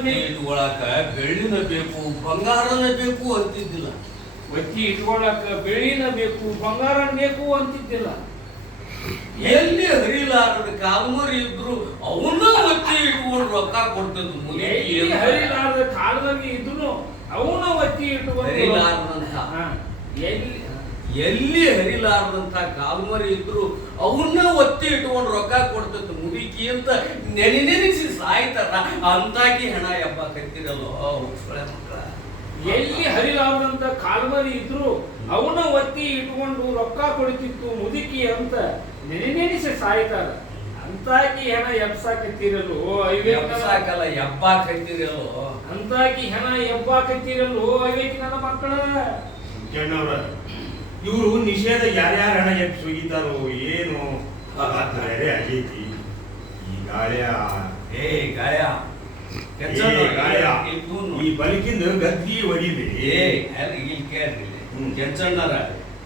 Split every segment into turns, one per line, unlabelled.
ಒತ್ತಿ ಇಟ್ಕೊಳಕ ಬೆಳ್ಳಿನ ಬೇಕು ಬಂಗಾರನ ಬೇಕು ಅಂತಿದ್ದಿಲ್ಲ.
ಒತ್ತಿ ಇಟ್ಕೊಳಕ ಬೆಳ್ಳಿನ ಬೇಕು ಬಂಗಾರ ಬೇಕು ಅಂತಿದ್ದಿಲ್ಲ.
ಎಲ್ಲಿ ಹರಿಲಾರದ ಕಾಲ್ಮರಿ ಇದ್ರು ಅವನ್ನ ಒತ್ತಿ ಇಟ್ಕೊಂಡು ರೊಕ್ಕ ಕೊಡ್ತದ ಮುನಿ
ಎಲ್ಲಿ ಹರಿಲಾರದ ಕಾಲದಲ್ಲಿ ಇದ್ರು ಅವನ ಒತ್ತಿ ಇಟ್ಕೊಂಡು
ಹರಿಲಾರದಂತ.
ಎಲ್ಲಿ
ಎಲ್ಲಿ ಹರಿಲಾರದಂತ ಕಾಲ್ಮರಿ ಇದ್ರು ಅವನ್ನ ಒತ್ತಿ ಇಟ್ಕೊಂಡು ರೊಕ್ಕ ಕೊಡ್ತಿದ್ದು ಮುದುಕಿ ಅಂತ ನೆನೆ ನೆನೆಸಿ ಸಾಯ್ತಾರ? ಅಂತಾಗಿ ಹೆಣ ಎಬ್ಬ ಕತ್ತಿರಲ್ಲೋ. ಮಕ್ಕಳ.
ಎಲ್ಲಿ ಹರಿಲಾರದಂತ ಕಾಲ್ಮರಿ ಇದ್ರು ಅವನ ಒತ್ತಿ ಇಟ್ಕೊಂಡು ರೊಕ್ಕ ಕೊಡ್ತಿತ್ತು ಮುದುಕಿ ಅಂತ ನೆನೆನೆನಿಸಿ ಸಾಯ್ತಾರ. ಅಂತಾಕಿ ಹೆಣ ಎಬ್ಸಾಕತ್ತಿರಲು ಎಬ್ಸಾಕಲ್ಲ
ಸಾಕಲ್ಲ ಎಬ್ಬ ಕತ್ತಿರಲ್ಲೋ.
ಅಂತಾಕಿ ಹೆಣ ಎಬ್ಬಾಕತ್ತಿರಲು ಐವೇಕಿ ನನ್ನ ಮಕ್ಕಳ.
ಜಣ್ಣವ್ರ ಇವರು ನಿಷೇಧ ಯಾರ್ಯಾರ ಹಣ ಎತ್ತು ಸುಗಿತಾರೋ ಏನು? ಬೇರೆ ಆಗೈತಿ ಈ ಗಾಳಿಯ.
ಏ ಗಾಯ
ಏ ಗಾಯ ಈ ಬಲಿಕಿಂದ ಗದ್ದಿ ಹೊಡಿಲಿ
ಏ ಅಲ್ಲಿ ಇಲ್ಲಿ ಕೇಳ್ರಿ
ಹ್ಮ್.
ಕೆಂಚಣ್ಣರ.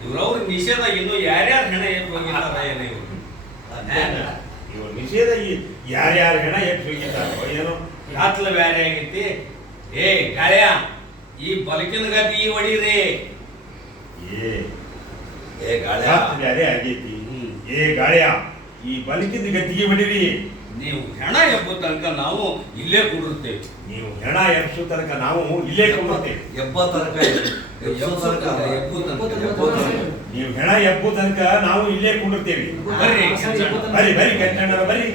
ಇವ್ರವ್ರ ನಿಷೇಧ ಇನ್ನು ಯಾರ್ಯಾರ ಹೆಣ ಎದ್ದು ಹೋಗಿದಾರ ಏನ ಇವ್ರು?
ಇವ್ರ ನಿಷೇಧ ಈ ಯಾರ್ಯಾರ ಹಣ ಎತ್ತು ಸುಗಿತಾರೋ ಏನೋ?
ರಾತ್ಲ ಬ್ಯಾರೆ ಆಗೈತಿ. ಏ ಗಾಯ ಈ ಬಲಕಿನ ಗತಿ ಹೊಡೀರಿ
ಏ
ಏ ಗಾಳ್ಯ.
ಬ್ಯಾರೆ ಆಗೈತಿ.
ಹ್ಮ್.
ಏ ಗಾಳಿಯ ಈ ಬಲಿಕಿದ ಗತಿಗೆ ಬಿಡಿರಿ.
ನೀವು ಹೆಣ ಎಬ್ಬ ತನಕ ನಾವು ಇಲ್ಲೇ ಕುಡಿರ್ತೇವೆ
ನೀವು ಹೆಣ ಎಬ್ಸು ತನಕ ನಾವು ಇಲ್ಲೇ ಕೂಡಿರ್ತೇವೆ
ಎಬ್ಬ ತನಕ ಎಬ್ಬ ತನಕ ಎಬ್ಬು ತನಕ
ನೀವು ಹೆಣ ಎಬ್ಬು ತನಕ ನಾವು ಇಲ್ಲೇ ಕೂಡಿರ್ತೇವೆ
ಬರ್ರಿ ಬರ್ರಿ
ಬರಿ ಬರಿ ಕಂಚಣ್ಣರ ಬರಿ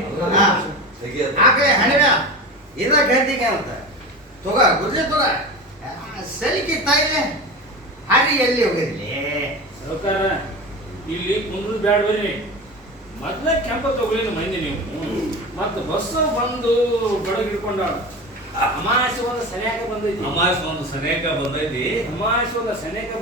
ಆಕಡೆ ಹಣಿವ ಇದ ಗಂಟಿಗೆ ಅಂತ. ತಗ ಗುರ್ಜೆ ತಗ. ಸಲಿಕೆ ತಾಯಿಲೆ ಹರಿ ಎಲ್ಲಿ ಹೋಗಿರ್ಲಿ
ಸಾವುಕಾರ ಇಲ್ಲಿ ಕುಂದ್ರು ಬ್ಯಾಡ ಬರ್ರಿ ಮೊದ್ಲ ಕೆಂಪ ತಗೊಳ್ಳಿನ ಮಂದಿ ನೀವು. ಮತ್ತೆ ಬಸ್ ಬಂದು ಬಡಗ್ ಹಿಡ್ಕೊಂಡಾಳ ಅಮಾವಾಸ್ಯೆ ಒಂದು ಸರಿಯಾಗಿ ಬಂದೈತಿ.
ಅಮಾಸ್ ಒಂದು ಸನೇಕ ಬಂದೈತಿ.
ಅಮಾವಾಸ್ಯೆ ಒಂದು ಸರಿಯಾಗಿ